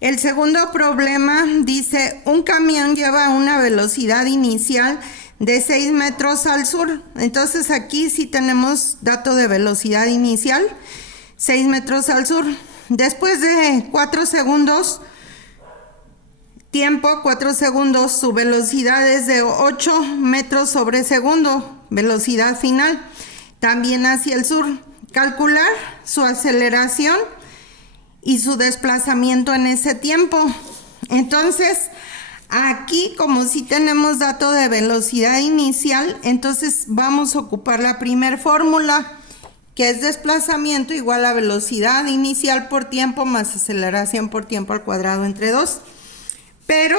El segundo problema dice, un camión lleva una velocidad inicial de 6 metros al sur. Entonces aquí sí tenemos dato de velocidad inicial, 6 metros al sur. Después de 4 segundos, tiempo 4 segundos, su velocidad es de 8 metros sobre segundo, velocidad final, también hacia el sur. Calcular su aceleración y su desplazamiento en ese tiempo. Entonces, aquí como si tenemos dato de velocidad inicial, entonces vamos a ocupar la primera fórmula, que es desplazamiento igual a velocidad inicial por tiempo más aceleración por tiempo al cuadrado entre 2. Pero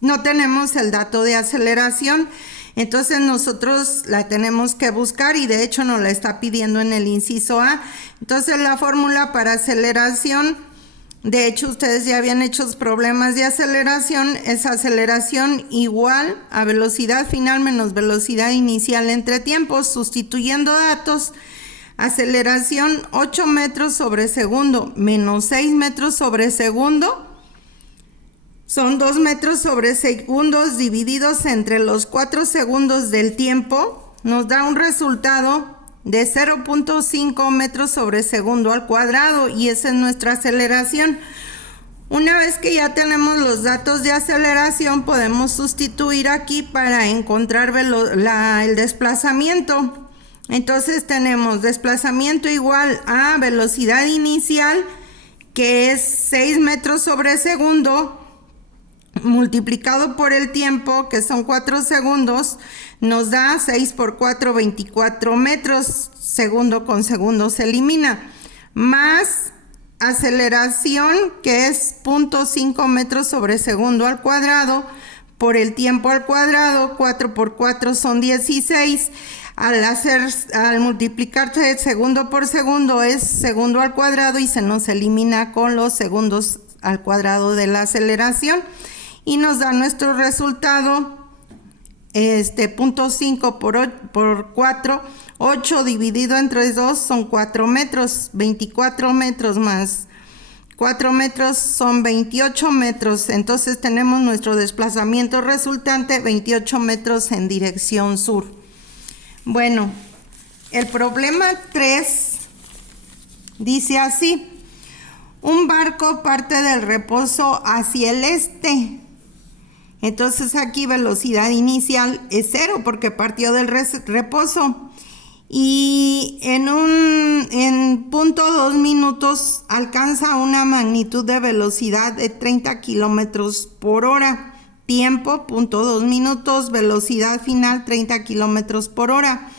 no tenemos el dato de aceleración, entonces nosotros la tenemos que buscar y de hecho nos la está pidiendo en el inciso A. Entonces la fórmula para aceleración, de hecho ustedes ya habían hecho problemas de aceleración, es aceleración igual a velocidad final menos velocidad inicial entre tiempos. Sustituyendo datos, aceleración 8 metros sobre segundo menos 6 metros sobre segundo son 2 metros sobre segundos divididos entre los 4 segundos del tiempo, nos da un resultado de 0.5 metros sobre segundo al cuadrado, y esa es nuestra aceleración. Una vez que ya tenemos los datos de aceleración, podemos sustituir aquí para encontrar el desplazamiento. Entonces tenemos desplazamiento igual a velocidad inicial, que es 6 metros sobre segundo, multiplicado por el tiempo, que son 4 segundos, nos da 6 por 4, 24 metros, segundo con segundo se elimina, más aceleración, que es 0.5 metros sobre segundo al cuadrado, por el tiempo al cuadrado, 4 por 4 son 16, al multiplicarse segundo por segundo es segundo al cuadrado y se nos elimina con los segundos al cuadrado de la aceleración. Y nos da nuestro resultado, 0.5 por 4, 8 dividido entre 2 son 4 metros, 24 metros más 4 metros son 28 metros, entonces tenemos nuestro desplazamiento resultante, 28 metros en dirección sur. Bueno, el problema 3 dice así, un barco parte del reposo hacia el este. Entonces aquí velocidad inicial es 0 porque partió del reposo, y en 0.2 minutos alcanza una magnitud de velocidad de 30 kilómetros por hora. Tiempo 0.2 minutos, velocidad final 30 kilómetros por hora.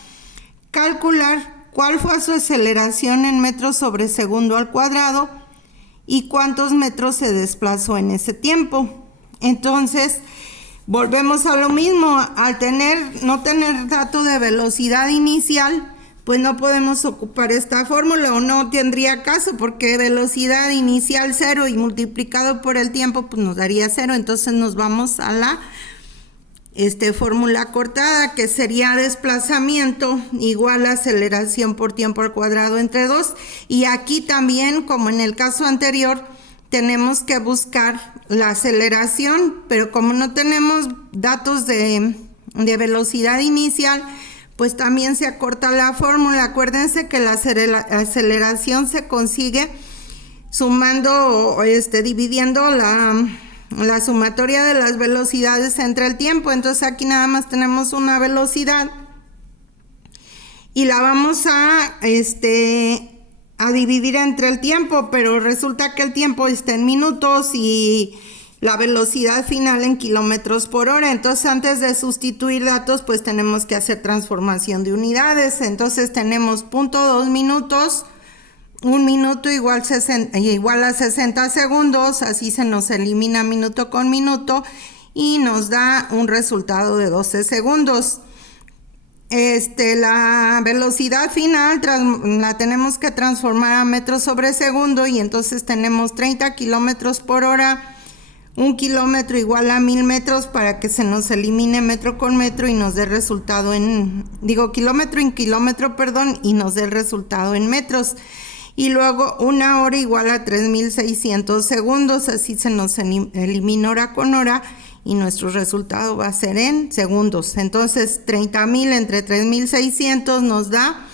Calcular cuál fue su aceleración en metros sobre segundo al cuadrado y cuántos metros se desplazó en ese tiempo. Entonces, volvemos a lo mismo, al no tener dato de velocidad inicial, pues no podemos ocupar esta fórmula, o no tendría caso, porque velocidad inicial 0 y multiplicado por el tiempo, pues nos daría 0, entonces nos vamos a la fórmula cortada, que sería desplazamiento igual a aceleración por tiempo al cuadrado entre 2, y aquí también, como en el caso anterior, tenemos que buscar la aceleración, pero como no tenemos datos de velocidad inicial, pues también se acorta la fórmula. Acuérdense que la aceleración se consigue sumando, dividiendo la sumatoria de las velocidades entre el tiempo. Entonces aquí nada más tenemos una velocidad y la vamos a dividir entre el tiempo, pero resulta que el tiempo está en minutos y la velocidad final en kilómetros por hora. Entonces antes de sustituir datos, pues tenemos que hacer transformación de unidades. Entonces tenemos 0.2 minutos, 1 minuto igual a 60 segundos, así se nos elimina minuto con minuto y nos da un resultado de 12 segundos. La velocidad final la tenemos que transformar a metros sobre segundo, y entonces tenemos 30 kilómetros por hora. 1 kilómetro igual a 1000 metros para que se nos elimine metro con metro y nos dé resultado kilómetro en kilómetro, y nos dé el resultado en metros. y luego 1 hora igual a 3.600 segundos, así se nos elimina hora con hora y nuestro resultado va a ser en segundos. Entonces 30.000 entre 3.600 nos da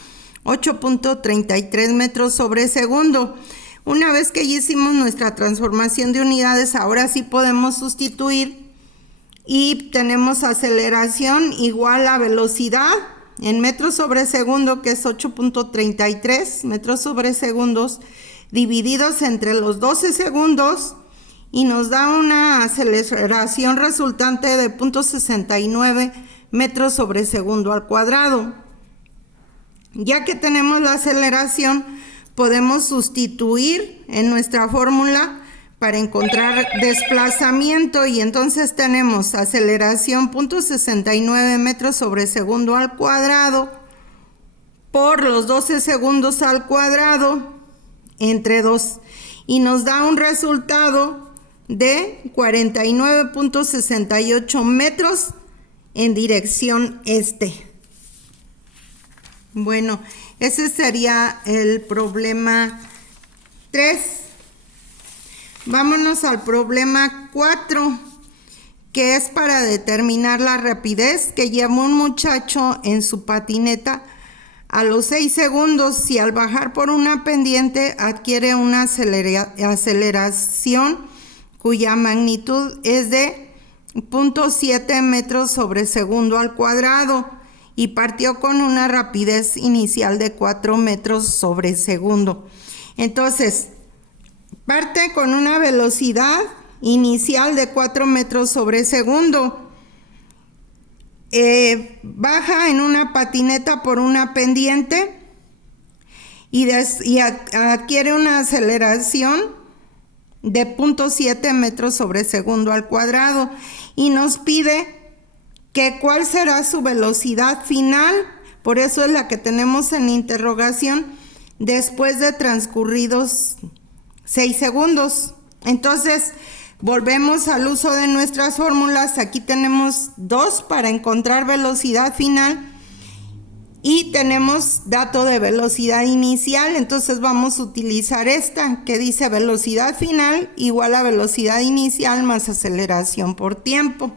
8.33 metros sobre segundo. Una vez que ya hicimos nuestra transformación de unidades, ahora sí podemos sustituir y tenemos aceleración igual a velocidad en metros sobre segundo, que es 8.33 metros sobre segundos, divididos entre los 12 segundos, y nos da una aceleración resultante de 0.69 metros sobre segundo al cuadrado. Ya que tenemos la aceleración, podemos sustituir en nuestra fórmula para encontrar desplazamiento, y entonces tenemos aceleración 0.69 metros sobre segundo al cuadrado por los 12 segundos al cuadrado entre 2, y nos da un resultado de 49.68 metros en dirección este. Bueno, ese sería el problema 3. Vámonos al problema 4, que es para determinar la rapidez que lleva un muchacho en su patineta a los 6 segundos si al bajar por una pendiente adquiere una aceleración cuya magnitud es de 0.7 metros sobre segundo al cuadrado y partió con una rapidez inicial de 4 metros sobre segundo. Entonces, parte con una velocidad inicial de 4 metros sobre segundo. Baja en una patineta por una pendiente y adquiere una aceleración de 0.7 metros sobre segundo al cuadrado, y nos pide que cuál será su velocidad final. Por eso es la que tenemos en interrogación, después de transcurridos 6 segundos. Entonces, volvemos al uso de nuestras fórmulas. Aquí tenemos 2 para encontrar velocidad final y tenemos dato de velocidad inicial. Entonces vamos a utilizar esta que dice velocidad final igual a velocidad inicial más aceleración por tiempo.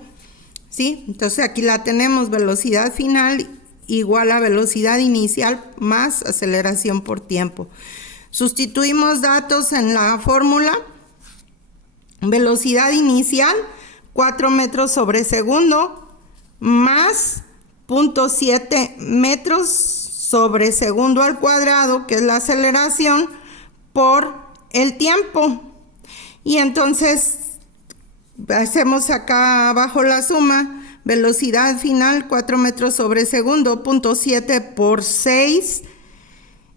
¿Sí? Entonces aquí la tenemos, velocidad final igual a velocidad inicial más aceleración por tiempo. Sustituimos datos en la fórmula. Velocidad inicial 4 metros sobre segundo más 0.7 metros sobre segundo al cuadrado, que es la aceleración, por el tiempo. Y entonces hacemos acá abajo la suma. Velocidad final 4 metros sobre segundo, 0.7 por 6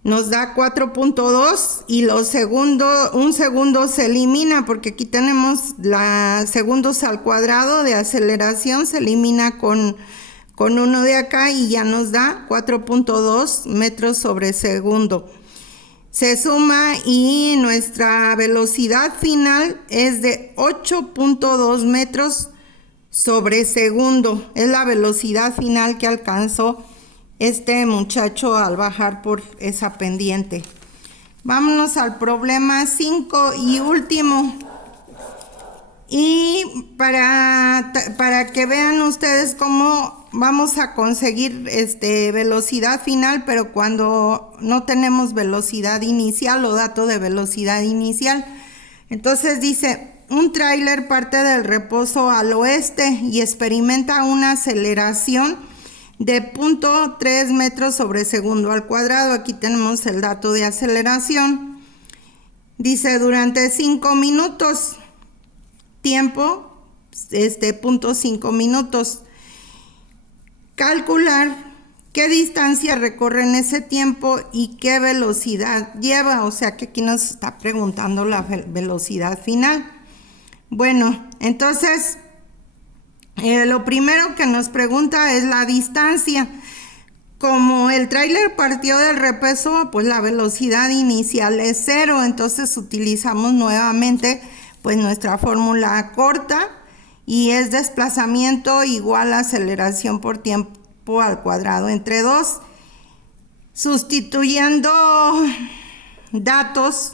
nos da 4.2, y un segundo se elimina porque aquí tenemos segundos al cuadrado de aceleración, se elimina con uno de acá y ya nos da 4.2 metros sobre segundo. Se suma y nuestra velocidad final es de 8.2 metros sobre segundo. Es la velocidad final que alcanzó este muchacho al bajar por esa pendiente. Vámonos al problema 5 y último. Y para que vean ustedes cómo vamos a conseguir velocidad final, pero cuando no tenemos velocidad inicial o dato de velocidad inicial. Entonces dice, un tráiler parte del reposo al oeste y experimenta una aceleración de 0.3 metros sobre segundo al cuadrado. Aquí tenemos el dato de aceleración. Dice durante 5 minutos, tiempo 0.5 minutos. Calcular qué distancia recorre en ese tiempo y qué velocidad lleva. O sea que aquí nos está preguntando la velocidad final. Bueno, entonces lo primero que nos pregunta es la distancia. Como el tráiler partió del repeso, pues la velocidad inicial es 0. Entonces utilizamos nuevamente pues nuestra fórmula corta, y es desplazamiento igual a aceleración por tiempo al cuadrado entre 2. Sustituyendo datos